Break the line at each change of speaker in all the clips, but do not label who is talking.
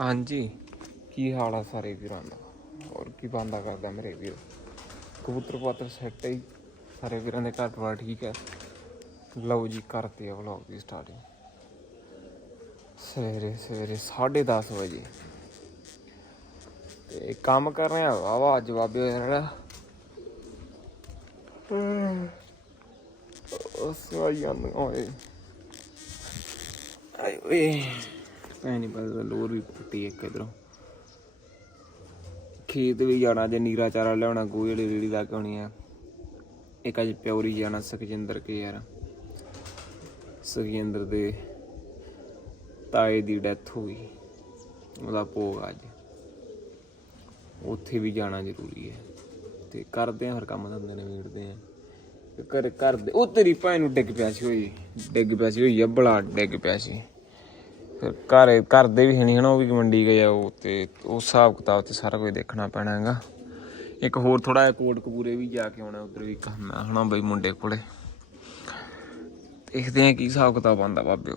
ਹਾਂਜੀ। ਕੀ ਹਾਲ ਆ ਸਾਰੇ ਵੀਰਾਂ ਦਾ? ਹੋਰ ਕੀ ਬੰਦਾ ਕਰਦਾ ਮੇਰੇ ਵੀਰ? ਕਬੂਤਰ ਪਾਤਰ ਸੈੱਟ ਹੈ ਸਾਰੇ ਵੀਰਾਂ ਦੇ ਘਰ ਪਰਿਵਾਰ ਠੀਕ ਹੈ ਲਓ ਜੀ ਕਰਤੇ ਆ ਵਲੌਗ ਦੀ ਸਟਾਰਟਿੰਗ ਸਵੇਰੇ ਸਵੇਰੇ 10:30 ਵਜੇ। ਤੇ ਕੰਮ ਕਰ ਰਿਹਾ ਵਾਵਾ ਜਵਾਬੇ ਯਾਰ ਉਸ ਵਾਈ ਆਂ ਓਏ। ਆਏ ਓਏ। ਐ ਨਹੀਂ ਪਤਾ ਲੋਰ ਵੀ ਪੁੱਟੀ ਇੱਕ ਇਧਰੋਂ। ਖੇਤ ਵੀ ਜਾਣਾ ਜੇ, ਨੀਰਾ ਚਾਰਾ ਲਿਆਉਣਾ, ਗੋਹੇ ਵਾਲੀ ਰੇੜੀ ਲਾ ਕੇ ਆਉਣੀ ਆ। ਇੱਕ ਅੱਜ ਪਿਉਰੀ ਜਾਣਾ ਸੁਖਜਿੰਦਰ ਕੇ ਯਾਰ। ਸੁਖਜਿੰਦਰ ਦੇ ਤਾਏ ਦੀ ਡੈਥ ਹੋ ਗਈ। ਉਹਦਾ ਭੋਗ ਅੱਜ। ਉੱਥੇ ਵੀ ਜਾਣਾ ਜ਼ਰੂਰੀ ਹੈ। ਤੇ ਕਰਦੇ ਆ ਹਰ ਕੰਮ ਧੰਦੇ ਨੇ ਵੀੜਦੇ ਆ। ਤੇ ਘਰ ਘਰ ਦੇ ਉਹ ਤੇਰੀ ਭੈਣ ਨੂੰ ਡਿੱਗ ਪਿਆ ਸੀ ਹੋਈ ਡਿੱਗ ਪਿਆ ਸੀ ਹੋਈ ਬਲਾ ਡਿੱਗ ਪਿਆ ਸੀ। ਫਿਰ ਘਰ ਘਰ ਦੇ ਵੀ ਹਣੀ ਹਨਾ, ਉਹ ਵੀ ਮੰਡੀ ਗਏ ਆ, ਉਹ ਤੇ ਉਸ ਹਿਸਾਬ ਕਿਤਾਬ ਤੇ ਸਾਰਾ ਕੁਝ ਦੇਖਣਾ ਪੈਣਾ ਹੈਗਾ ਇੱਕ ਹੋਰ ਥੋੜਾ ਜਿਹਾ ਕੋਟ ਕਪੂਰੇ ਵੀ ਜਾ ਕੇ ਆਉਣਾ ਉਧਰ ਵੀ ਕੰਮ ਆ ਹਨਾ ਬਈ ਮੁੰਡੇ ਕੋਲੇ। ਦੇਖਦੇ ਆ ਕੀ ਹਿਸਾਬ ਕਿਤਾਬ ਆਂਦਾ ਬਾਬਿਓ।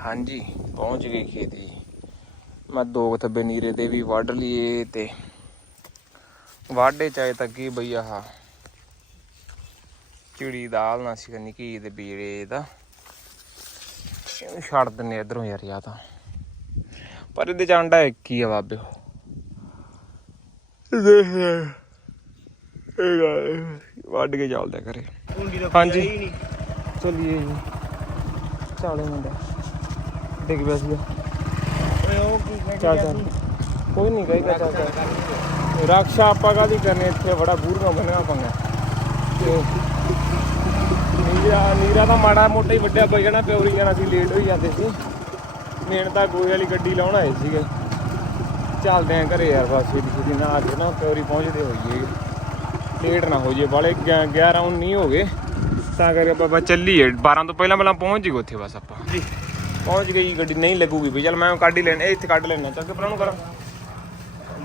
ਹਾਂਜੀ, ਪਹੁੰਚ ਗਏ ਖੇਤ ਜੀ। ਮੈਂ ਦੋ ਕੁ ਥੱਬੇ ਨੀਰੇ ਦੇ ਵੀ ਵੱਢ ਲਈਏ ਤੇ। ਵਾਢੇ ਚਾਹੇ ਤਾਂ ਕੀ ਬਈ ਆਹ ਚਿੜੀ ਦਾਲ ਨਾ ਸੀ ਨਿੱਕੀ ਦੇ ਬੀੜੇ ਦਾ। ਛੱਡ ਦਿੰਨੇ ਇਧਰੋਂ ਯਾਰ ਜਾਂ ਤਾਂ ਪਰ ਇਹਦੇ ਚ ਇੱਕ ਹੀ ਆ ਬਾਬਿਓ ਦੇਖ ਇਹ ਗੱਲ ਵੱਢ ਕੇ ਚੱਲਦਾ ਕਰੇ ਹਾਂਜੀ। ਚੱਲੀਏ ਜੀ। ਚਾਲੇ ਮੁੰਡਾ। ਡਿੱਗ ਪਿਆ ਸੀਗਾ।
ਓਏ ਉਹ ਕੀ ਕਹਿੰਦੇ
ਚੱਲ ਚੱਲ। ਕੋਈ ਨਹੀਂ ਗਈ ਚੱਲ ਚੱਲ। ਰੱਖਿਆ ਆਪਾਂ ਕਾਦੀ ਕਰਨੀ ਇੱਥੇ ਬੜਾ ਬੂਰਗਾ ਬਣਿਆ ਪੰਗਾ ਤੇ ਨੀਰਾ ਨੀਰਾ ਤਾਂ ਮਾੜਾ ਮੋਟਾ ਹੀ ਵੱਡਿਆ ਪਈ ਜਾਣਾ ਪਿਉਰੀ ਜਾਣਾ ਸੀ ਲੇਟ ਹੋਈ ਜਾਂਦੇ ਸੀ। ਮੇਨ ਤਾਂ ਗੋਹੇ ਵਾਲੀ ਗੱਡੀ ਲਾਉਣ ਆਏ ਸੀਗੇ। ਚੱਲਦੇ ਆਂ ਘਰੇ ਯਾਰ ਬਸ ਛੇਤੀ ਛੇਤੀ ਨਾ ਆ ਕੇ ਨਾ ਪਿਉਰੀ ਪਹੁੰਚਦੇ ਹੋਈਏ। ਲੇਟ ਨਾ ਹੋ ਜੇ ਬਾਲੇ 11 19 ਹੋ ਗਏ। ਤਾਂ ਕਰਕੇ ਬਾਬਾ ਚੱਲੀਏ। 12 ਤੋਂ ਪਹਿਲਾਂ ਪਹਿਲਾਂ ਪਹੁੰਚ ਗਏ ਉੱਥੇ ਬਸ ਆਪਾਂ। ਜੀ। ਪਹੁੰਚ ਗਈ ਗੱਡੀ ਨਹੀਂ ਲੱਗੂਗੀ ਵੀ ਚੱਲ ਮੈਂ ਕੱਢ ਹੀ ਲੈਣਾ ਇੱਥੇ ਕੱਢ ਲੈਣਾ ਚੱਲ ਕੇ ਪਰਾਂ ਨੂੰ ਕਰਾਂ।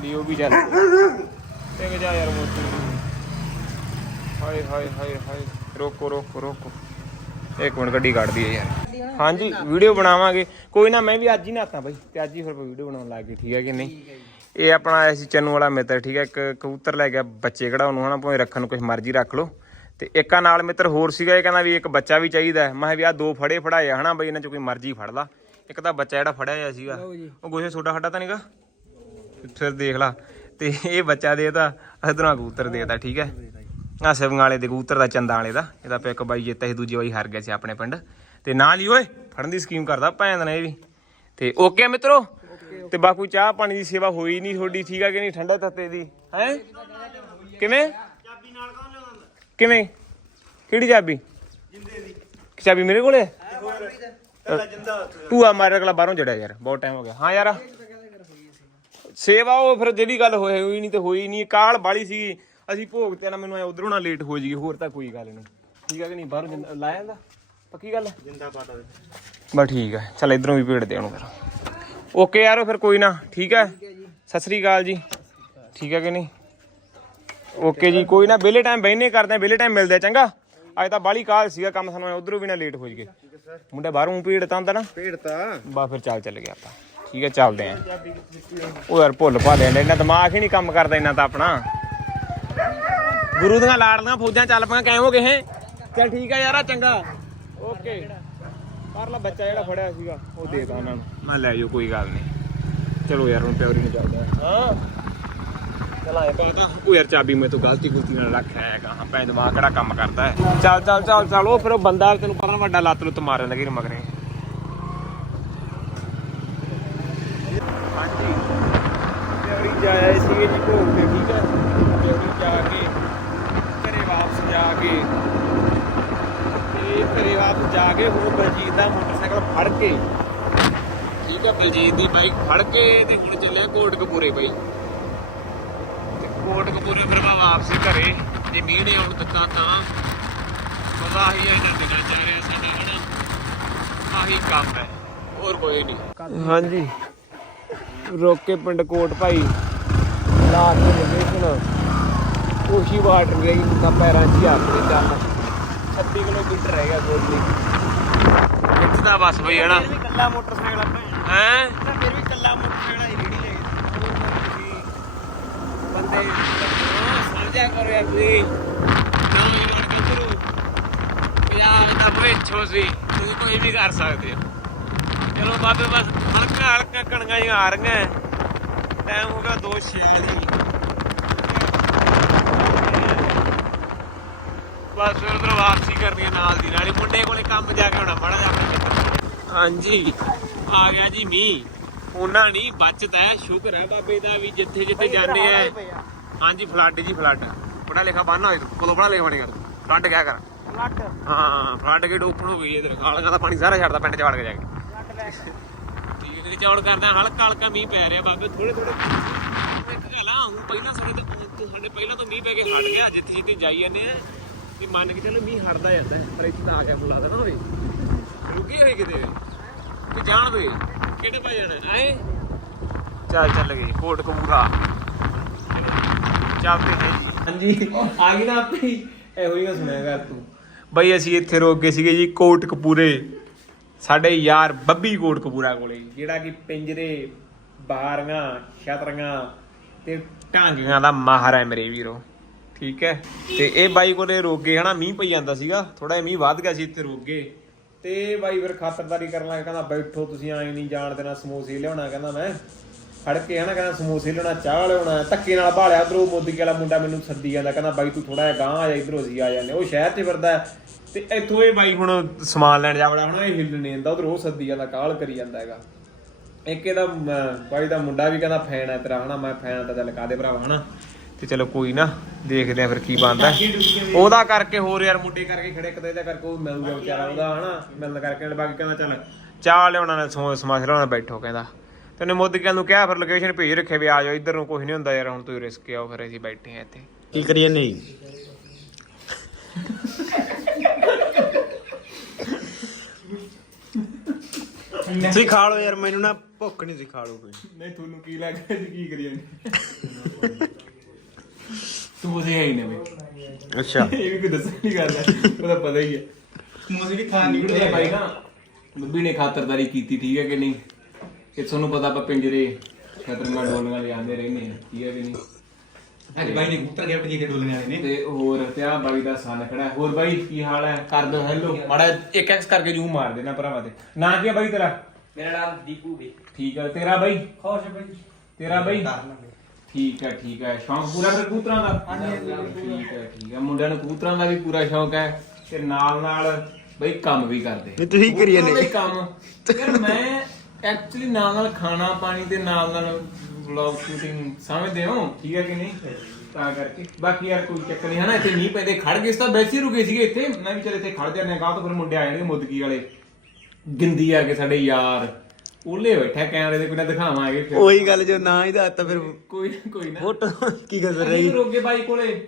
ਲਿਓ ਵੀ ਚੱਲ। ਤੇ ਜਾ ਯਾਰ ਮੋਤੀ ਹਾਏ ਹਾਏ ਹਾਏ ਹਾਏ। ਰੋਕੋ ਰੋਕੋ ਰੋਕੋ। ਇੱਕ ਮਿੰਟ ਗੱਡੀ ਕੱਢ ਦਈਏ ਯਾਰ। ਹਾਂਜੀ ਵੀਡੀਓ ਬਣਾਵਾਂਗੇ। ਕੋਈ ਨਾ ਮੈਂ ਵੀ ਅੱਜ ਹੀ ਨਹਾਤਾ ਬਾਈ। ਤੇ ਅੱਜ ਹੀ ਫਿਰ ਵੀਡੀਓ ਬਣਾਉਣ ਲੱਗ ਗਏ ਠੀਕ ਹੈ ਕਿ ਨਹੀਂ? ਇਹ ਆਪਣਾ ਆਇਆ ਸੀ ਚੰਨੂ ਵਾਲਾ ਮਿੱਤਰ ਠੀਕ ਹੈ? ਇੱਕ ਕਬੂਤਰ ਲੈ ਗਿਆ ਬੱਚੇ ਕਢਾਉਣ ਨੂੰ ਹਨਾ? ਭਾਵੇਂ ਰੱਖਣ ਨੂੰ ਕੁਝ ਮਰਜ਼ੀ ਰੱਖ ਲਓ। ਤੇ ਇੱਕਾ ਨਾਲ ਮਿੱਤਰ ਹੋਰ ਸੀਗਾ ਇਹ ਕਹਿੰਦਾ ਵੀ ਇੱਕ ਬੱਚਾ ਵੀ ਚਾਹੀਦਾ ਹੈ। ਮੈਂ ਵੀ ਆ ਦੋ ਫੜੇ ਫੜਾਏ ਹਨਾ? ਬਈ ਇਹਨਾਂ ਚ ਕੋਈ ਮਰਜ਼ੀ ਫੜ ਲਾ। ਇੱਕ ਤਾਂ ਬੱਚਾ ਜਿਹੜਾ ਫੜਿਆ ਹੋਇਆ ਸੀਗਾ। ਉਹ ਗੋਸ਼ੇ ਛੋਟਾ ਹੱਡਾ ਤਾਂ ਨਹੀਂਗਾ ਫਿਰ ਦੇਖ ਲਾ। ਤੇ ਇਹ ਬੱਚਾ ਦੇਤਾ ਇਧਰੋਂ ਕਬੂਤਰ ਦੇਤਾ ਠੀਕ ਹੈ? ਆ ਸਿਵੰਗ ਵਾਲੇ ਦੇ ਕਬੂਤਰ ਦਾ ਚੰਦਾ ਵਾਲੇ ਦਾ। ਇਹਦਾ ਪਿਆ ਇੱਕ ਬਾਈ ਜਿੱਤਾ ਸੀ ਦੂਜੀ ਵਾਰੀ ਹਾਰ ਗਿਆ ਸੀ ਆਪਣੇ ਪਿੰਡ। ਤੇ ਨਾਲ ਹੀ ਓਏ, ਫੜਨ ਦੀ ਸਕੀਮ ਕਰਦਾ ਭੈਣ ਨੇ ਇਹ ਵੀ। ਤੇ ਓਕੇ ਮਿੱਤਰੋ। ਤੇ ਬਾਕੀ ਚਾਹ ਪਾਣੀ ਦੀ ਸੇਵਾ ਹੋਈ ਨਹੀਂ ਤੁਹਾਡੀ, ਠੀਕ ਆ ਕਿ ਨਹੀਂ? ਠੰਡੇ ਤੱਤੇ ਦੀ। ਹੈ? ਕਿਵੇਂ? ਕਿਵੇਂ? ਕਿਹੜੀ ਚਾਬੀ? ਜਿੰਦੇ ਦੀ ਚਾਬੀ ਮੇਰੇ ਕੋਲੇ? ਤੂੰ ਆ ਮਾਰੇ, ਅਗਲਾ ਬਾਹਰੋਂ ਜੜਿਆ ਯਾਰ, ਬਹੁਤ ਟਾਈਮ ਹੋ ਗਿਆ। ਹਾਂ ਯਾਰ। ਸੇਵਾ ਉਹ ਫਿਰ ਜਿਹੜੀ ਗੱਲ ਹੋਈ ਹੋਈ ਨਹੀਂ ਤੇ ਹੋਈ ਨਹੀਂ। ਕਾਲ ਬਾਲੀ ਸੀ ਅਸੀਂ ਭੋਗ ਤੇ ਨਾ ਮੈਨੂੰ ਐ ਉਧਰੋਂ ਨਾ ਲੇਟ ਹੋ ਜੀ ਹੋਰ ਤਾਂ ਕੋਈ ਗੱਲ ਨਹੀਂ। ਠੀਕ ਹੈ ਕਿ ਨਹੀਂ? ਬਾਹਰੋਂ ਜਿੰਦਾ- ਲਾਇਆ ਜਾਂਦਾ ਪੱਕੀ ਗੱਲ? ਜਿੰਦਾ ਪਾਤਾ ਬਸ ਠੀਕ ਹੈ ਚੱਲ ਇਧਰੋਂ ਵੀ ਭੇੜ ਦੇ ਉਹਨੂੰ ਫਿਰ। ਓਕੇ ਯਾਰੋ ਫਿਰ ਕੋਈ ਨਾ। ਠੀਕ ਹੈ ਸਤਿ ਸ੍ਰੀ ਅਕਾਲ ਜੀ। ਠੀਕ ਹੈ ਕਿ ਨਹੀਂ? ਓਕੇ ਜੀ ਕੋਈ ਨਾ। ਵਿਹਲੇ ਟਾਈਮ ਬਹਿਨੇ ਕਰਦੇ ਆ ਵਿਹਲੇ ਟਾਈਮ ਮਿਲਦੇ ਆ ਚੰਗਾ? ਅੱਜ ਤਾਂ ਬਾਲੀ ਕਾਲ ਸੀਗਾ ਕੰਮ ਸਾਨੂੰ ਉਧਰੋਂ ਵੀ ਨਾ ਲੇਟ ਹੋ ਜਗੇ ਮੁੰਡਾ ਬਾਹਰੋਂ ਭੀੜ ਤਾਂ ਹੁੰਦਾ ਨਾ?
ਪੇੜ ਤਾਂ।
ਬਾ ਫਿਰ ਚੱਲ ਚੱਲ ਗਿਆ ਆਪਾਂ। ਠੀਕ ਹੈ ਚੱਲਦੇ ਆਂ। ਉਹ ਯਾਰ ਭੁੱਲ ਭਾਲਿਆਂ ਨੇ ਇਹਨਾਂ ਦਿਮਾਗ ਹੀ ਨਹੀਂ ਕੰਮ ਕਰਦਾ ਇਹਨਾਂ ਤਾਂ ਆਪਣਾ। ਗੁਰੂ ਦੀਆਂ ਲਾੜੀਆਂ ਫੌਜਾਂ ਚੱਲ ਪਈਆਂ ਕਾਇਮ ਹੋ ਗਏ ਹੈ ਚੱਲ ਠੀਕ ਹੈ ਯਾਰਾ ਚੰਗਾ। ਓਕੇ। ਪਰ ਲਾ ਬੱਚਾ ਜਿਹੜਾ ਫੜਿਆ ਸੀਗਾ ਉਹ ਦੇ ਦਾਂ ਉਹਨਾਂ ਨੂੰ। ਮੈਂ ਲੈ ਜਾਓ ਕੋਈ ਗੱਲ ਨਹੀਂ। ਚਲੋ ਯਾਰ ਹੁਣ ਪਿਓਰੀ ਨੂੰ ਚੱਲਦਾ ਹਾਂ। ਚਲਾ ਇਹ ਪਤਾ ਉਹ ਯਾਰ ਚਾਬੀ ਮੈਂ ਤੋਂ ਗਲਤੀ ਗੁਲਤੀ ਨਾਲ ਰੱਖਿਆ ਹੈਗਾ ਹਾਂ ਭੈਣ ਦਿਮਾਗ ਕਿਹੜਾ ਕੰਮ ਕਰਦਾ ਹੈ। ਚੱਲ ਚੱਲ ਚੱਲ ਚੱਲ ਉਹ ਫਿਰ ਉਹ ਬੰਦਾ ਤੈਨੂੰ ਪਤਾ ਨਾ ਵੱਡਾ ਲੱਤ ਲੁੱਤ ਮਾਰਨ ਲੱਗੀ ਮਗਰੇ। ਹਾਂਜੀ। ਪਿਓਰੀ ਜਾਇਆ ਸੀਗੇ ਜੀ ਭੋਗ ਤੇ ਠੀਕ ਹੈ ਪਿਓਰੀ ਜਾ ਕੇ ਘਰੇ ਵਾਪਸ ਜਾ ਕੇ। ਤੇ ਘਰੇ ਵਾਪਸ ਜਾ ਕੇ ਹੁਣ ਬਲਜੀਤ ਦਾ ਮੋਟਰਸਾਈਕਲ ਫੜ ਕੇ। ਠੀਕ ਹੈ ਬਲਜੀਤ ਦੀ ਬਾਈਕ ਫੜ ਕੇ ਤੇ ਹੁਣ ਚੱਲਿਆ ਕੋਟ ਬਾਈ। ਤੇ ਕੋਟ ਫਿਰ ਮੈਂ ਵਾਪਸ ਘਰੇ। ਜੇ ਮੀਂਹ ਨੇ ਆਉਣ ਦਿੱਤਾ ਤਾਂ ਮਜ਼ਾ ਹੀ ਇਹਨਾਂ ਦਿਨਾਂ ਚੱਲ ਰਿਹਾ ਸਾਡਾ, ਹਨਾ? ਆਹੀ ਕੰਮ ਹੈ, ਹੋਰ ਕੋਈ ਨਹੀਂ। ਹਾਂਜੀ। ਰੋਕੇ ਪਿੰਡ ਕੋਟ ਭਾਈ। ਲਾ ਕੇ ਲੋਕੇਸ਼ਨ ਖੁਸ਼ੀ ਵਾਟ ਰਹੀ ਤਾਂ ਪੈਰਾਂ 'ਚ ਹੀ ਆਪਣੇ ਚੱਲ 36 ਕਿਲੋਮੀਟਰ ਰਹਿ ਗਿਆ ਗੋਲੀ ਇੱਥੇ ਤਾਂ ਬਸ ਬਈ
ਹਣਾ ਕੱਲਾ ਮੋਟਰਸਾਈਕਲ ਆਪਾਂ
ਹੈ?
ਫਿਰ ਵੀ ਕੱਲਾ ਮੋਟਰਸਾਈਕਲ ਹੀ ਰੇੜੀ
ਲੈ ਗਏ? ਬੰਦੇ ਸਮਝਿਆ ਕਰੋ ਯਾਰ ਤੁਸੀਂ। ਨਾ ਯਾਰ ਸੀ। ਤੁਸੀਂ ਕੋਈ ਵੀ ਕਰ ਸਕਦੇ ਹੋ। ਚਲੋ ਬਾਬੇ ਬਸ ਹਲਕਾ ਹਲਕਾ ਕਣੀਆਂ ਹੀ ਆ ਰਹੀਆਂ। ਟਾਈਮ ਹੋ ਗਿਆ 2:46 ਬਸ ਫਿਰ ਉਧਰ ਵਾਪਸੀ ਕਰਨੀ ਹੈ ਨਾਲ ਦੀ ਨਾਲੇ ਮੁੰਡੇ ਕੋਲੇ ਕੰਮ ਜਾ ਕੇ ਹੋਣਾ ਮਾੜਾ ਜਾ ਹਾਂਜੀ। ਆ ਗਿਆ ਜੀ ਮੀਂਹ। ਉਹਨਾਂ ਨਹੀਂ ਬਚਦਾ ਹੈ ਸ਼ੁਕਰ ਹੈ ਬਾਬੇ ਦਾ ਵੀ ਜਿੱਥੇ ਜਿੱਥੇ ਜਾਂਦੇ ਆ। ਹਾਂਜੀ ਫਲੱਡ ਜੀ ਫਲੱਡ। ਪੜਾ ਲਿਖਾ ਬੰਨ ਹੋਏ ਤੂੰ ਕੋਲੋਂ ਪੜਾ ਲਿਖਾ ਬਣੀ ਕਰ। ਫਲੱਡ ਕਿਆ ਕਰ?
ਲੱਟ
ਹਾਂ ਫਲੱਡ ਗੇਟ ਓਪਨ ਹੋ ਗਈ ਇਧਰ। ਗਾਲਾਂ ਦਾ ਪਾਣੀ ਸਾਰਾ ਛੱਡਦਾ ਪਿੰਡ ਚ ਵੜ ਕੇ ਜਾ ਕੇ। ਠੀਕ ਹੈ ਚੌੜ ਕਰਦਾ ਹਲਕਾ ਹਲਕਾ ਮੀਂਹ ਪੈ ਰਿਹਾ ਬਾਬੇ ਥੋੜੇ ਥੋੜੇ ਇੱਕ ਗੱਲ ਆ ਹੁਣ ਪਹਿਲਾਂ ਸਾਡੇ ਤੋਂ ਸਾਡੇ ਪਹਿਲਾਂ ਤੋਂ ਮੀਂਹ ਪੈ ਕੇ ਹਟ ਗਿਆ ਜਿੱਥੇ ਜਿੱਥੇ ਜਾਈ ਜਾਂਦੇ ਆ। ਤੇ ਮੰਨ ਕੇ ਚੱਲੋ ਮੀਂਹ ਹਟਦਾ ਜਾਂਦਾ ਹੈ, ਪਰ ਇੱਥੇ ਤਾਂ ਆ ਗਿਆ ਮੁੱਲਾ ਦਾ ਨਾ ਹੋਵੇ। ਰੁਕੀ ਹੋਈ ਕਿਤੇ? ਕਿ ਜਾਣ ਦੇ? ਕਿਹੜੇ ਭਾਈ ਜਾਣਾ ਆਏ? ਚੱਲ ਚੱਲ ਗਏ ਕੋਟ ਕਮੂਰਾ ਚੱਲਦੇ ਹੈ ਜੀ। ਹਾਂਜੀ ਆ ਗਈ ਨਾ ਆਪੇ ਹੀ ਇਹੋ ਹੀ ਸੁਣਿਆ ਕਰ ਤੂੰ। ਬਈ ਅਸੀਂ ਇੱਥੇ ਰੋਕ ਗਏ ਸੀਗੇ ਜੀ ਕੋਟ ਕਪੂਰੇ। ਸਾਡੇ ਯਾਰ ਬੱਬੀ ਕੋਟ ਕਪੂਰਾ ਕੋਲੇ ਜਿਹੜਾ ਕਿ ਪਿੰਜਰੇ ਬਾਰੀਆਂ ਛਤਰੀਆਂ ਤੇ ਢਾਂਗੀਆਂ ਦਾ ਮਾਹਰ ਹੈ ਮੇਰੇ ਵੀਰੋ। ਠੀਕ ਹੈ। ਤੇ ਇਹ ਬਾਈ ਕੋਲੇ ਰੋਕ ਗਏ, ਹਨਾ, ਮੀਂਹ ਪਈ ਜਾਂਦਾ ਸੀਗਾ ਥੋੜਾ ਜਿਹਾ ਮੀਂਹ ਵੱਧ ਗਿਆ ਸੀ ਇੱਥੇ ਰੋਕ ਗਏ। ਤੇ ਬਾਈ ਫਿਰ ਖਾਤਰਦਾਰੀ ਕਰਨ ਲੱਗਾ ਕਹਿੰਦਾ ਬੈਠੋ, ਤੁਸੀਂ ਆਏ ਨਹੀਂ ਜਾਣ ਦੇਣਾ, ਸਮੋਸੇ ਲਿਆਉਣਾ, ਕਹਿੰਦਾ ਮੈਂ। ਫੜ ਕੇ, ਹਨਾ, ਕਹਿੰਦਾ ਸਮੋਸੇ ਲਿਆਉਣਾ, ਚਾਹ ਲਿਆਉਣਾ, ਧੱਕੇ ਨਾਲ ਭਾਲਿਆ, ਉਧਰੋਂ ਮੋਦੀ ਵਾਲਾ ਮੁੰਡਾ ਮੈਨੂੰ ਸੱਦੀ ਜਾਂਦਾ, ਕਹਿੰਦਾ ਬਾਈ ਤੂੰ ਥੋੜਾ ਜਿਹਾ ਗਾਂ ਆ ਜਾ, ਇਧਰੋਂ ਅਸੀਂ ਆ ਜਾਂਦੇ ਉਹ ਸ਼ਹਿਰ 'ਚ ਫਿਰਦਾ ਤੇ ਇੱਥੋਂ ਇਹ ਬਾਈ ਹੁਣ ਸਮਾਨ ਲੈਣ ਜਾ ਹੁਣ ਇਹ ਹਿੱਲ ਨਹੀਂ ਜਾਂਦਾ ਉਧਰ ਉਹ ਸੱਦੀ ਜਾਂਦਾ ਕਾਲ ਕਰੀ ਜਾਂਦਾ ਹੈਗਾ। ਇੱਕ ਇਹਦਾ ਬਾਈ ਦਾ ਮੁੰਡਾ ਵੀ ਕਹਿੰਦਾ, ਫੈਨ ਹੈ ਤੇਰਾ, ਹਨਾ, ਮੈਂ ਫੈਨ ਤਾਂ ਚੱਲ ਕਾਦੇ ਭਰਾਵਾ, ਹਨਾ? ਤੇ ਚਲੋ ਕੋਈ ਨਾ ਦੇਖਦੇ ਆ ਫਿਰ ਕੀ ਬਣਦਾ। ਉਹਦਾ ਕਰਕੇ ਹੋਰ ਯਾਰ ਮੁੰਡੇ ਕਰਕੇ ਖੜੇ ਕਦੇ ਇਹਦਾ ਕਰਕੇ ਉਹ ਮਿਲੂਗਾ ਵਿਚਾਰਾ ਉਹਦਾ ਹਨਾ ਮਿਲਣ ਕਰਕੇ ਬਾਕੀ ਕਹਿੰਦਾ ਚੱਲ ਚਾਹ ਲਿਆਉਣਾ ਨੇ ਸੋ ਸਮਾਸ਼ ਲਿਆਉਣਾ ਬੈਠੋ ਕਹਿੰਦਾ। ਤੇ ਉਹਨੇ ਮੋਦੀ ਕਹਿੰਦਾ ਨੂੰ ਕਿਹਾ ਫਿਰ ਲੋਕੇਸ਼ਨ ਭੇਜ ਰੱਖੇ ਵੀ ਆ ਜਾਓ ਇੱਧਰ ਨੂੰ ਕੁਝ ਨਹੀਂ ਹੁੰਦਾ ਯਾਰ ਹੁਣ ਤੁਸੀਂ ਰਿਸਕ ਆਓ ਫਿਰ ਅਸੀਂ ਬੈਠੇ ਆ ਇੱਥੇ।
ਕੀ ਕਰੀਏ ਨਹੀਂ। ਤੁਸੀਂ ਖਾ ਲਓ ਯਾਰ ਮੈਨੂੰ ਨਾ ਭੁੱਖ ਨਹੀਂ ਸੀ ਖਾ ਲਓ ਕੋਈ
ਨਹੀਂ ਤੁਹਾਨੂੰ ਕੀ ਲੱਗ ਰਿਹਾ ਕੀ ਕਰੀ ਉਹਦੇ ਹੈ ਹੀ ਨਾ ਬਈ
ਅੱਛਾ।
ਇਹ ਵੀ ਕੋਈ ਦੱਸਣ ਨਹੀਂ ਕਰਦਾ ਉਹਦਾ ਪਤਾ ਹੀ ਹੈ।
ਸਮੋਸੇ ਵੀ ਖਾਣ ਨਹੀਂ
ਇਹ ਭਾਈ ਨਾ। ਬੱਬੀ ਨੇ ਖਾਤਰਦਾਰੀ ਕੀਤੀ ਠੀਕ ਹੈ ਕਿ ਨਹੀਂ? ਕਿ ਤੁਹਾਨੂੰ ਪਤਾ ਆਪਾਂ ਪਿੰਜਰੇ ਖਤਰਨਾਕ ਡੋਲੀਆਂ ਲਿਆਂਦੇ ਰਹਿੰਦੇ ਆ ਠੀਕ ਹੈ ਕਿ ਨਹੀਂ?
ਅੱਜ ਬਾਈ ਨੇ ਕਬੂਤਰ ਗਿਆ ਦੇ ਡੋਲਣੇ ਵਾਲੇ ਨੇ।
ਤੇ ਹੋਰ ਤੇ ਆ ਬਾਈ ਦਾ ਸਨ ਖੜਾ ਹੈ। ਹੋਰ ਬਾਈ ਕੀ ਹਾਲ ਹੈ? ਕਰ ਦੋ ਹੈਲੋ ਮਾੜਾ ਇੱਕ ਐਕਸ ਕਰਕੇ ਜੂ ਮਾਰ ਦੇਣਾ ਭਰਾਵਾ ਤੇ। ਨਾਂ ਕੀ ਹੈ ਬਾਈ ਤੇਰਾ?
ਮੇਰਾ ਨਾਮ ਦੀਪੂ ਵੀ।
ਠੀਕ ਹੈ ਤੇਰਾ ਬਾਈ?
ਖੁਸ਼ ਬਾਈ।
ਤੇਰਾ ਬਾਈ? ਠੀਕ ਹੈ ਠੀਕ ਹੈ। ਸ਼ੌਂਕ ਪੂਰਾ ਫਿਰ ਕਬੂਤਰਾਂ ਦਾ? ਠੀਕ ਹੈ ਠੀਕ ਹੈ। ਮੁੰਡਿਆਂ ਨੂੰ ਕਬੂਤਰਾਂ ਦਾ ਵੀ ਪੂਰਾ ਸ਼ੌਂਕ ਹੈ ਤੇ ਨਾਲ ਨਾਲ ਬਈ ਕੰਮ ਵੀ ਕਰਦੇ।
ਨਹੀਂ ਤੁਸੀਂ ਕਰੀਏ
ਕਬੂਤਰਾਂ ਦਾ
ਨਹੀਂ
ਹੀ ਕੰਮ। ਯਾਰ ਮੈਂ ਐਕਚੁਅਲੀ ਨਾਲ ਨਾਲ ਖਾਣਾ ਪਾਣੀ ਦੇ ਨਾਲ ਨਾਲ ਵਲੌਗ ਸ਼ੂਟਿੰਗ ਸਮਝਦੇ ਹੋ? ਠੀਕ ਹੈ ਕਿ ਨਹੀਂ? ਤਾਂ ਕਰਕੇ। ਬਾਕੀ ਯਾਰ ਕੋਈ ਚੱਕਰ ਨਹੀਂ ਹੈ ਨਾ ਇੱਥੇ ਨਹੀਂ ਪੈਂਦੇ ਖੜ ਗਏ ਸੀ ਤਾਂ ਵੈਸੇ ਹੀ ਰੁਕੇ ਸੀਗੇ ਇੱਥੇ। ਮੈਂ ਵੀ ਚਲ ਇੱਥੇ ਖੜ ਜਾਂਦੇ ਆ ਕਾਹ ਤੋਂ ਫਿਰ ਮੁੰਡੇ ਆ ਜਾਣਗੇ ਮੁੱਦਕੀ ਵਾਲੇ। ਗਿੰਦੀ ਆ ਕੇ ਸਾਡੇ ਯਾਰ। ਉਹਲੇ ਬੈਠਾ ਕੈਮਰੇ ਦੇ ਬਿਨਾਂ ਦਿਖਾਵਾਂਗੇ ਫਿਰ।
ਉਹੀ ਗੱਲ ਜੋ ਨਾ ਹੀ ਦੱਸਤਾ ਫਿਰ।
ਕੋਈ ਕੋਈ ਨਾ।
ਫੋਟੋ ਕੀ ਕਰ
ਅਸੀਂ
ਰਹੀ?
ਰੋਕੇ ਬਾਈ ਕੋਲੇ।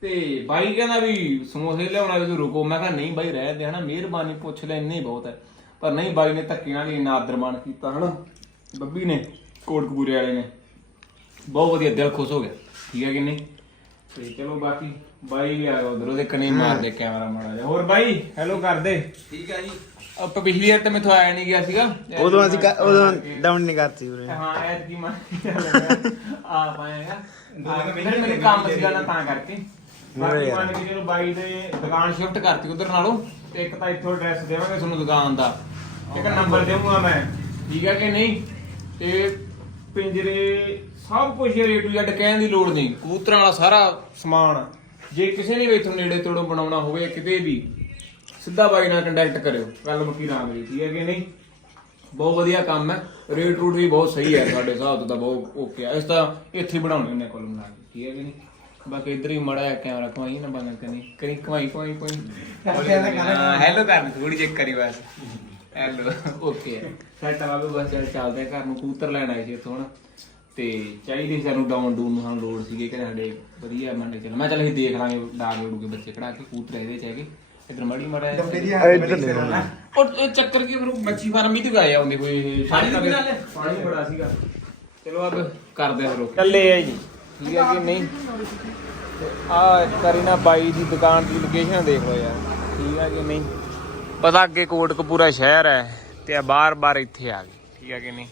ਤੇ ਬਾਈ ਕਹਿੰਦਾ ਵੀ ਸਮੋਸੇ ਲਿਆਉਣਾ ਵੀ ਤੂੰ ਰੁਕੋ। ਮੈਂ ਕਿਹਾ ਨਹੀਂ ਬਾਈ ਰਹਿ ਦੇ ਹਨਾ। ਮਿਹਰਬਾਨੀ ਪੁੱਛ ਲੈ ਇੰਨੇ ਹੀ ਬਹੁਤ ਹੈ। ਪਰ ਨਹੀਂ ਬਾਈ ਨੇ ਧੱਕੇ ਨਾਲ ਹੀ ਇੰਨਾ ਆਦਰਮਾਨ ਕੀਤਾ ਹਨਾ। ਬੱਬੀ ਨੇ ਕੋਟਕਪੂਰੇ ਵਾਲੇ ਨੇ। ਬਹੁਤ ਵਧੀਆ ਦਿਲ ਖੁਸ਼ ਹੋ ਗਿਆ। ਠੀਕ ਹੈ ਕਿ ਨਹੀਂ? ਤੇ ਚਲੋ ਬਾਕੀ ਬਾਈ ਵੀ ਆ ਗਿਆ ਉਧਰ। ਉਹਦੇ ਕਨੇ ਮਾਰ ਦੇ ਕੈਮਰਾ ਮਾੜਾ ਜਿਹਾ। ਹੋਰ ਬਾਈ ਹੈਲੋ ਕਰ ਦੇ
ਠੀਕ ਹੈ ਜੀ।
ਆਪਾਂ ਪਿਛਲੀ ਵਾਰ ਤਾਂ ਮੈਥੋਂ ਆਇਆ ਨਹੀਂ ਗਿਆ ਸੀਗਾ।
ਉਦੋਂ ਅਸੀਂ ਕ- ਉਦੋਂ ਡਾਊਨ ਨਹੀਂ ਕਰਤੀ ਉਰੇ।
ਹਾਂ ਐਤ ਕੀ ਮੈਂ ਆ ਪਾਏਗਾ ਪਹਿਲਾਂ ਮੈਨੂੰ ਕੰਮ ਸੀਗਾ ਨਾ ਤਾਂ ਕਰਕੇ। ਬਾਕੀ ਮੰਨ ਕੇ ਚਲੋ ਬਾਈ ਦੇ ਦੁਕਾਨ ਸ਼ਿਫਟ ਕਰਤੀ ਉਧਰ ਨਾਲੋਂ ਤੇ ਇੱਕ ਤਾਂ ਇੱਥੋਂ ਐਡਰੈਸ ਦੇਵਾਂਗੇ ਤੁਹਾਨੂੰ ਦੁਕਾਨ ਦਾ। ਇੱਕ ਨੰਬਰ ਦੇਵਾਂਗਾ ਮੈਂ। ਠੀਕ ਹੈ ਕਿ ਨਹੀਂ? ਤੇ ਪਿੰਜਰੇ ਸਭ ਕੁਝ ਏ ਟੂ ਜ਼ੈਡ ਕਹਿਣ ਦੀ ਲੋੜ ਨਹੀਂ। ਕਬੂਤਰਾਂ ਵਾਲਾ ਸਾਰਾ ਸਮਾਨ ਜੇ ਕਿਸੇ ਨੇ ਵੀ ਇੱਥੋਂ ਨੇੜੇ ਤੋੜੋਂ ਬਣਾਉਣਾ ਹੋਵੇ ਕਿਤੇ ਵੀ। ਸਿੱਧਾ ਬਾਈ ਨਾਲ ਕੰਟੈਕਟ ਕਰਿਓ। ਗੱਲ ਮੁੱਕੀ ਰਾਮ ਦੀ ਠੀਕ ਹੈ ਕਿ ਨਹੀਂ? ਬਹੁਤ ਵਧੀਆ ਕੰਮ ਹੈ। ਰੇਟ ਰੂਟ ਵੀ ਬਹੁਤ ਸਹੀ ਹੈ ਸਾਡੇ ਹਿਸਾਬ ਤੋਂ ਤਾਂ ਬਹੁਤ ਓਕੇ ਹੈ। ਇਸ ਤਾਂ ਇੱਥੇ ਹੀ ਬਣਾਉਣੇ ਹੁੰਦੇ ਕੋਲ ਬਣਾ ਕੇ ਠੀਕ ਹੈ ਕਿ ਨਹੀਂ? ਬਾਕੀ ਇਧਰ ਹੀ ਮੜਾ ਕੈਮਰਾ ਕਮਾਈ ਨਾ ਬੰਦ ਕਰੀ ਕਰੀ ਕਮਾਈ ਕਮਾਈ ਕਮਾਈ ਹੈਲੋ ਕਰ ਥੋੜੀ ਚੈੱਕ ਕਰੀ ਬਸ। ਹੈਲੋ ਓਕੇ ਸੈਟ ਆ ਬਸ ਚੱਲ ਚੱਲਦੇ ਆ ਘਰ ਨੂੰ। ਕਬੂਤਰ ਲੈਣ ਆਏ ਸੀ ਇੱਥੋਂ ਹੁਣ ਤੇ ਚਾਹੀਦੇ ਸਾਨੂੰ ਡਾਊਨ ਡੂਨ ਨੂੰ ਸਾਨੂੰ ਲੋੜ ਸੀਗੇ ਕਿ ਸਾਡੇ ਵਧੀਆ ਮੰਨ ਕੇ ਚੱਲ ਮੈਂ ਚੱਲ ਅਸੀਂ ਦੇਖ ਲਾਂਗੇ ਡਾਗ ਲੋੜੂਗੇ ਬੱਚੇ ਖੜਾ ਕੇ ਕਬੂਤਰ ਇਹਦੇ ਚ ਹੈਗੇ। ਇਧਰ ਮੜੀ ਮੜਾ
ਇੱਧਰ ਲੈ ਲੈਣਾ
ਉਹ ਇਹ ਚੱਕਰ ਕੀ ਫਿਰ ਮੱਛੀ ਫਾਰਮ ਹੀ ਤੇ ਗਏ ਆਉਂਦੇ ਕੋਈ ਇਹ
ਪਾਣੀ ਤਾਂ ਪੀਣਾ ਲੈ।
ਪਾਣੀ ਬੜਾ ਸੀਗਾ। ਚਲੋ ਅਬ ਕਰਦੇ ਆ ਫਿਰ ਚੱਲੇ ਆ ਜੀ। ਠੀਕ ਹੈ ਕਿ ਨਹੀਂ? ਆ ਕਰੀਨਾ ਬਾਈ ਦੀ ਦੁਕਾਨ ਦੀ ਲੋਕੇਸ਼ਨ ਦੇਖ ਲਓ ਯਾਰ। ਠੀਕ ਹੈ ਕਿ ਨਹੀਂ? ਪਤਾ ਅੱਗੇ ਕੋਟਕਪੂਰਾ ਸ਼ਹਿਰ ਹੈ ਤੇ ਆ ਬਾਰ-ਬਾਰ ਇੱਥੇ ਆ ਗਏ। ਠੀਕ ਹੈ ਕਿ ਨਹੀਂ?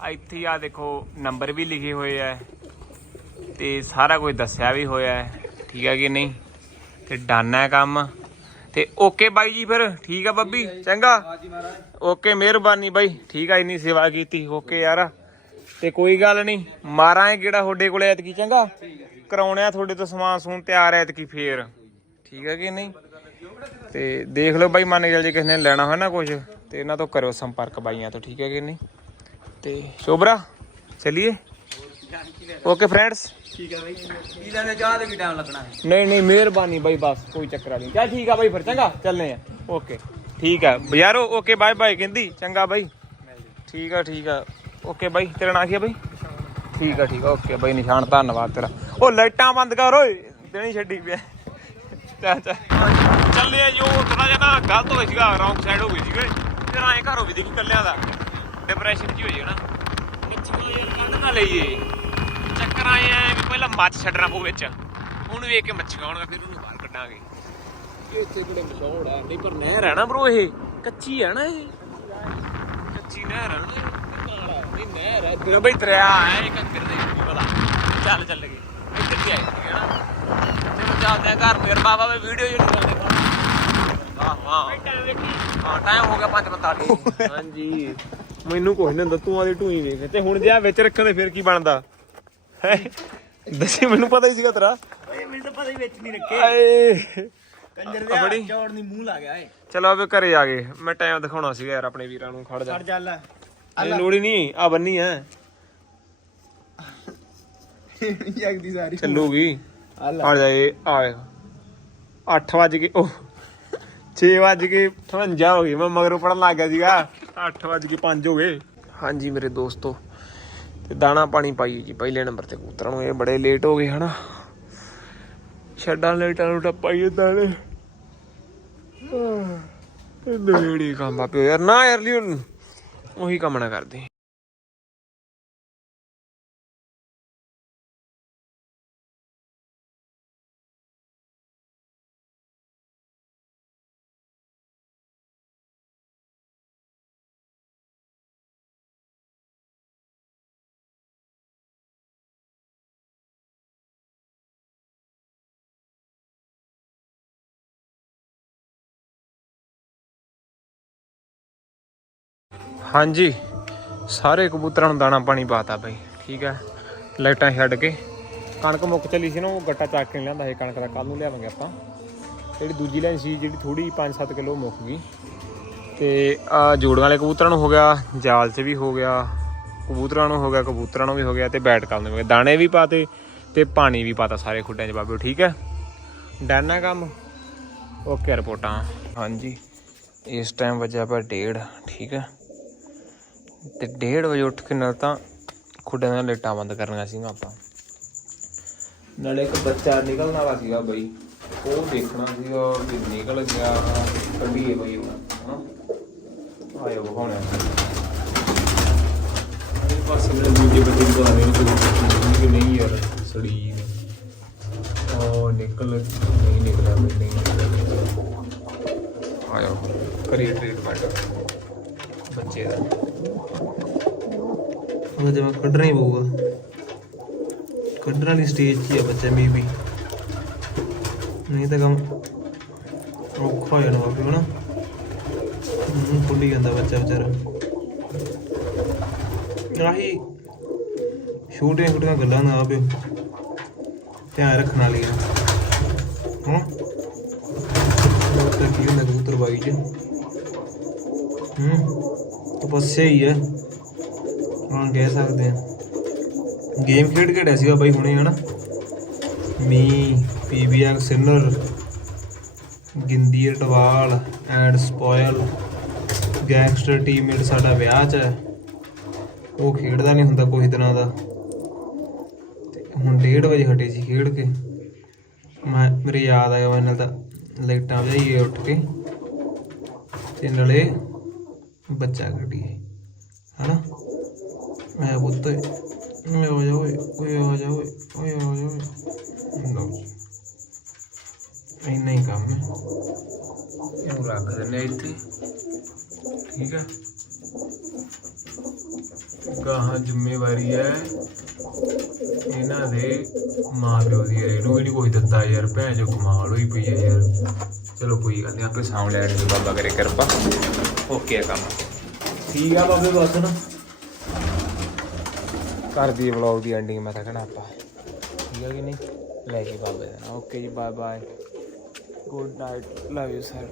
ਆ ਇੱਥੇ ਆ ਦੇਖੋ ਨੰਬਰ ਵੀ ਲਿਖੇ ਹੋਏ ਆ। ਤੇ ਸਾਰਾ ਕੁਝ ਦੱਸਿਆ ਵੀ ਹੋਇਆ ਹੈ। ਠੀਕ ਹੈ ਕਿ ਨਹੀਂ? ਤੇ ਡਨ ਹੈ ਕੰਮ। ਤੇ ਓਕੇ ਬਾਈ ਜੀ ਫਿਰ ਠੀਕ ਆ ਬੱਬੀ? ਚੰਗਾ? ਓਕੇ ਮਿਹਰਬਾਨੀ ਬਾਈ। ਠੀਕ ਆ ਇੰਨੀ ਸੇਵਾ ਕੀਤੀ। ਓਕੇ ਯਾਰ। ਤੇ ਕੋਈ ਗੱਲ ਨਹੀਂ ਮਾਰਾਂ ਇਹ ਕਿਹੜਾ ਤੁਹਾਡੇ ਕੋਲੇ ਐਤਕੀ ਚੰਗਾ? ਕਰਾਉਣੇ ਆ ਤੁਹਾਡੇ ਤੋਂ ਸਮਾਨ ਸਮੂਨ ਤਿਆਰ ਐਤਕੀ ਫੇਰ। ਠੀਕ ਹੈ ਕਿ ਨਹੀਂ? ਤੇ ਦੇਖ ਲਓ ਬਾਈ ਮੰਨ ਕੇ ਚੱਲ ਜੇ ਕਿਸੇ ਨੇ ਲੈਣਾ ਹੋਇਆ ਨਾ ਕੁਝ ਤੇ ਇਹਨਾਂ ਤੋਂ ਕਰਿਓ ਸੰਪਰਕ ਬਾਈਆਂ ਤੋਂ ਠੀਕ ਹੈ ਕਿ ਨਹੀਂ? ਤੇ ਸ਼ੋਭਰਾ ਚਲਿਏ? Okay friends.
ਠੀਕ ਹੈ ਬਾਈ। ਕੀ ਲੈਣੇ ਚਾਹ ਤੇ ਵੀ ਟਾਈਮ ਲੱਗਣਾ? ਹੈ
ਨਹੀਂ ਨਹੀਂ ਮਿਹਰਬਾਨੀ ਬਾਈ ਬਸ ਕੋਈ ਚੱਕਰ ਨਹੀਂ। ਚੱਲ ਠੀਕ ਆ ਬਾਈ ਫਿਰ ਚੰਗਾ ਚੱਲਨੇ ਆ। ਓਕੇ ਠੀਕ ਆ। ਯਾਰੋ ਓਕੇ ਬਾਏ ਬਾਏ ਕਹਿੰਦੀ। ਚੰਗਾ ਬਾਈ। ਠੀਕ ਆ ਠੀਕ ਆ। ਓਕੇ ਬਾਈ ਤੇਰਾ ਨਾਂ ਕੀ ਆ ਬਾਈ? ਠੀਕ ਆ ਠੀਕ ਆ। ਓਕੇ ਬਾਈ ਨਿਸ਼ਾਨ ਧੰਨਵਾਦ ਤੇਰਾ। ਉਹ ਲਾਈਟਾਂ ਬੰਦ ਕਰ ਓਏ। ਦੇਣੀ ਛੱਡੀ ਪਿਆ। ਚੱਲ ਚੱਲ। ਚੱਲੇ ਜੋ ਥੋੜਾ ਜਿਹਾ ਨਾ ਗਲਤ ਹੋ ਸੀਗਾ ਰੌਂਗ ਸਾਈਡ ਹੋ ਗਈ ਸੀਗੇ। ਤੇਰਾ ਐ ਘਰੋਂ ਵੀ ਦੇਖੀ ਕੱਲਿਆਂ ਦਾ। ਡਿਪਰੈਸ਼ਨ ਜੀ ਹੋ ਜਾਣਾ ਕੰਧ ਨਾ ਲਈਏ। ਚੱਕਰ ਆਏ ਆ ਵੀ ਪਹਿਲਾਂ ਮੱਛ ਛੱਡਣਾ ਪਊ ਵਿੱਚ। ਉਹਨੂੰ ਵੇਖ ਕੇ ਮੱਛੀਆਂ ਆਉਣਗਾ ਫਿਰ ਉਹਨੂੰ ਬਾਹਰ ਕੱਢਾਂਗੇ। ਇਹ ਉੱਥੇ ਕਿਹੜੇ ਮਸ਼ਹੂਰ ਆ? ਨਹੀਂ ਪਰ ਨਹਿਰ ਹੈ ਨਾ ਬ్రో ਇਹ। ਕੱਚੀ ਹੈ ਨਾ ਇਹ। ਕੱਚੀ ਨਹਿਰ ਹੈ ਨਾ ਨਹੀਂ ਨਹਿਰ ਹੈ ਤੇ ਬਈ ਦਰਿਆ ਹੈ ਇਹ ਕੰਕਰ ਦੇ ਵਿੱਚ ਭਲਾ ਚੱਲ ਚੱਲ ਗਏ। ਇੱਧਰ ਕੀ ਆਏ ਸੀਗੇ ਨਾ ਚਲੋ ਚੱਲਦੇ ਆ ਘਰ ਨੂੰ ਯਾਰ। ਬਾਬਾ ਵੇ ਵੀਡੀਓ ਜਿਹੜੀ ਬਣਾਉਂਦੇ। ਵਾਹ ਵਾਹ। ਹਾਂ ਟਾਈਮ ਹੋ ਗਿਆ 5:45 ਹਾਂਜੀ। ਮੈਨੂੰ ਕੁਝ ਨਹੀਂ ਹੁੰਦਾ ਤੂੰ ਆਦੀ ਢੂਈ ਵੇਖ। ਤੇ ਹੁਣ ਜੇ ਆ ਵਿੱਚ ਰੱਖਣ ਦੇ ਫਿਰ ਕੀ ਬਣਦਾ? ਦੱਸੀ ਮੈਨੂੰ ਪਤਾ ਹੀ ਸੀਗਾ ਤੇਰਾ।
ਓਏ ਮੈਨੂੰ ਤਾਂ ਪਤਾ ਹੀ ਵਿੱਚ ਨਹੀਂ ਰੱਖੇ।
ਆਏ
ਕੰਜਰ
ਆ ਫੜੀ।
ਚੌੜ ਨਹੀਂ ਮੂੰਹ ਲਾ ਗਿਆ ਏ
ਚਲੋ ਆਵੇ ਘਰੇ ਆ ਗਏ। ਮੈਂ ਟਾਈਮ ਦਿਖਾਉਣਾ ਸੀਗਾ ਯਾਰ ਆਪਣੇ ਵੀਰਾਂ ਨੂੰ ਖੜ ਜਾ।
ਚੱਲ
ਇਹ ਲੋੜ ਨਹੀਂ ਆ। ਬੰਨੀ ਐ
ਜਗਦੀ ਸਾਰੀ।
ਚੱਲੂਗੀ। ਆ ਜਾ ਇਹ ਆ 8 ਵਜ ਗਏ ਉਹ 6 ਵਜ ਕੇ 58 ਹੋ ਗਏ। ਮੈਂ ਮਗਰੋਂ ਪੜਨ ਲੱਗ ਗਿਆ ਸੀਗਾ। 8 ਵਜ ਕੇ 5 ਹੋ ਗਏ। ਹਾਂਜੀ ਮੇਰੇ ਦੋਸਤੋ। ਤੇ ਦਾਣਾ ਪਾਣੀ ਪਾਈਏ ਜੀ, ਪਹਿਲੇ ਨੰਬਰ ਤੇ ਕਬੂਤਰਾਂ ਨੂੰ, ਇਹ ਬੜੇ ਲੇਟ ਹੋ ਗਏ ਹਨਾ। ਛੱਡਾਂ ਲੇਟਾਂ ਨੂੰ ਪਾਈਏ ਦਾਣੇ। ਇਹ ਨਵੇੜੀ ਕੰਮ ਆ ਪਿਓ ਯਾਰ, ਨਾ ਯਾਰ ਲਿਓ। ਉਹੀ ਕੰਮ ਨਾ ਕਰਦੇ। ਹਾਂਜੀ, ਸਾਰੇ ਕਬੂਤਰਾਂ ਨੂੰ ਦਾਣਾ ਪਾਣੀ ਪਾਤਾ ਬਈ, ਠੀਕ ਹੈ। ਲਾਈਟਾਂ ਛੱਡ ਕੇ। ਕਣਕ ਮੁੱਕ ਚਲੀ ਸੀ ਨਾ, ਉਹ ਗੱਟਾ ਚੱਕ ਕੇ ਨੀ ਲਿਆਂਦਾ ਸੀ, ਕਣਕ ਦਾ ਕੱਲ ਨੂੰ ਲਿਆਵਾਂਗੇ ਆਪਾਂ। ਜਿਹੜੀ ਦੂਜੀ ਲਾਈਨ ਸੀ, ਜਿਹੜੀ ਥੋੜੀ 5-7 ਕਿਲੋ ਮੁੱਕ ਗਈ। ਤੇ ਆ ਜੋੜਾਂ ਵਾਲੇ ਕਬੂਤਰਾਂ ਨੂੰ ਹੋ ਗਿਆ, ਜਾਲ 'ਚ ਵੀ ਹੋ ਗਿਆ, ਕਬੂਤਰਾਂ ਨੂੰ ਹੋ ਗਿਆ, ਕਬੂਤਰਾਂ ਨੂੰ ਵੀ ਹੋ ਗਿਆ, ਤੇ ਬੈਟ ਕਰਨ ਨੂੰ ਹੋ ਗਿਆ। ਦਾਣੇ ਵੀ ਪਾਤੇ ਤੇ ਪਾਣੀ ਵੀ ਪਾਤਾ ਸਾਰੇ ਖੁੱਡਾਂ 'ਚ ਬਾਬੇ ਠੀਕ ਹੈ। ਡਨ ਹੈ ਕੰਮ? ਓਕੇ, ਰਿਪੋਰਟਾਂ। ਹਾਂਜੀ, ਇਸ ਟਾਈਮ ਵਜੇ ਆਪਾਂ ਡੇਢ, ਠੀਕ ਹੈ। ਤੇ 1:30 ਵਜੇ ਉੱਠ ਕੇ ਨਾਲ ਤਾਂ ਖੁੱਡਾਂ ਦੀਆਂ ਲਾਈਟਾਂ ਬੰਦ ਕਰਨੀਆਂ ਸੀਗੀਆਂ ਆਪਾਂ। ਨਾਲੇ ਇੱਕ ਬੱਚਾ ਨਿਕਲਣ ਵਾਲਾ ਸੀਗਾ ਬਈ ਉਹ ਦੇਖਣਾ ਸੀਗਾ ਵੀ ਨਿਕਲ ਗਿਆ ਕੱਢੀਏ ਬਈ ਉਹ ਆਇਓ ਬਖਾਉਣਾ ਇਹ ਪਾਸੇ ਮੇਰੇ ਦੂਜੇ ਬੱਚੇ ਨੂੰ ਆ ਰਹੇ ਨੇ ਕਿ ਨਹੀਂ ਯਾਰ ਸੜੀ ਉਹ ਨਿਕਲ ਨਹੀਂ ਨਿਕਲਿਆ ਬਈ ਨਹੀਂ ਆਇਓ ਕਰੀਏ ਟ੍ਰੀਟਮੈਂਟ ਬੱਚੇ ਦਾ।
ਉਹ ਜਿਵੇਂ ਕੱਢਣਾ ਹੀ ਪਊਗਾ। ਕੱਢਣ ਵਾਲੀ ਸਟੇਜ 'ਚ ਹੀ ਆ ਬੱਚਾ ਮੇਬੀ ਨਹੀਂ ਤਾਂ ਕੰਮ ਔਖਾ ਹੋ ਜਾਣਾ ਬਾਬੇ, ਹਨਾ? ਹੂੰ ਖੁੱਲੀ ਜਾਂਦਾ ਬੱਚਾ ਵਿਚਾਰਾ। ਆਹੀ ਛੋਟੀਆਂ ਛੋਟੀਆਂ ਗੱਲਾਂ ਨਾ ਆਪਿਓ ਧਿਆਨ ਰੱਖਣ ਵਾਲੀਆਂ। ਹਾਂ ਤਾਂ ਕੀ ਹੁੰਦਾ ਕਬੂਤਰ ਬਾਈ ਚ। ਹੂੰ? ਤਪੱਸਿਆ ਹੀ ਹੈ ਹਾਂ, ਕਹਿ ਸਕਦੇ ਆ ਗੇਮ ਖੇਡ ਖੇਡਿਆ ਸੀਗਾ ਬਾਈ ਹੁਣੇ, ਹਨਾ? ਮੀ PBR sinner, Gindi, Atwal, and spoil. Gangster teammate ਸਾਡਾ ਵਿਆਹ ਚ ਹੈ, ਉਹ ਖੇਡਦਾ ਨਹੀਂ ਹੁੰਦਾ ਕੋਈ ਦਿਨਾਂ ਦਾ। ਤੇ ਹੁਣ 1:30 ਵਜੇ ਹਟੇ ਸੀ ਖੇਡ ਕੇ। ਮੈਂ, ਮੇਰੇ ਯਾਦ ਆਇਆ ਮੈਂ ਨਾਲ ਤਾਂ, ਲਾਈਟਾਂ ਵਜਾਈਏ ਉੱਠ ਕੇ। ਤੇ ਨਾਲੇ ਬੱਚਾ ਕੱਢੀਏ ਹਨਾ? ਮੈਂ ਪੁੱਤ ਓਏ ਆ ਜਾ ਓਏ ਓਏ ਆ ਜਾ ਓਏ ਓਏ ਆ ਜਾ ਓਏ ਲਓ। ਇੰਨਾ ਹੀ ਕੰਮ ਹੈ
ਇਹਨੂੰ ਰੱਖ ਦਿੰਦੇ ਇੱਥੇ ਠੀਕ ਆ ਗਾਹਾਂ ਜ਼ਿੰਮੇਵਾਰੀ ਹੈ ਇਹਨਾਂ ਦੇ ਮਾਂ ਪਿਓ ਦੀ ਯਾਰ ਇਹਨੂੰ ਵੀ ਕੋਈ ਦਿੱਤਾ ਯਾਰ ਭੈਣ ਜੋ ਕਮਾਲ ਹੋਈ ਪਈ ਹੈ ਯਾਰ ਚਲੋ ਕੋਈ ਗੱਲ ਨਹੀਂ ਆਪੇ ਸਾਂਭ ਲੈਣਗੇ ਬਾਬਾ ਕਰੇ ਕਿਰਪਾ ਓਕੇ ਆ ਕੰਮ ਠੀਕ ਆ ਬਾਬੇ ਬਸ ਨਾ
ਘਰ ਦੀ ਵਲੌਗ ਦੀ ਐਂਡਿੰਗ ਮੈਂ ਤਾਂ ਕਹਣਾ ਆਪਾਂ। ਠੀਕ ਹੈ ਕਿ ਨਹੀਂ? ਲੈ ਕੇ ਬਾਬੇ ਦਾ ਓਕੇ ਜੀ bye bye good night love you sir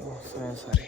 ਸਾਰੇ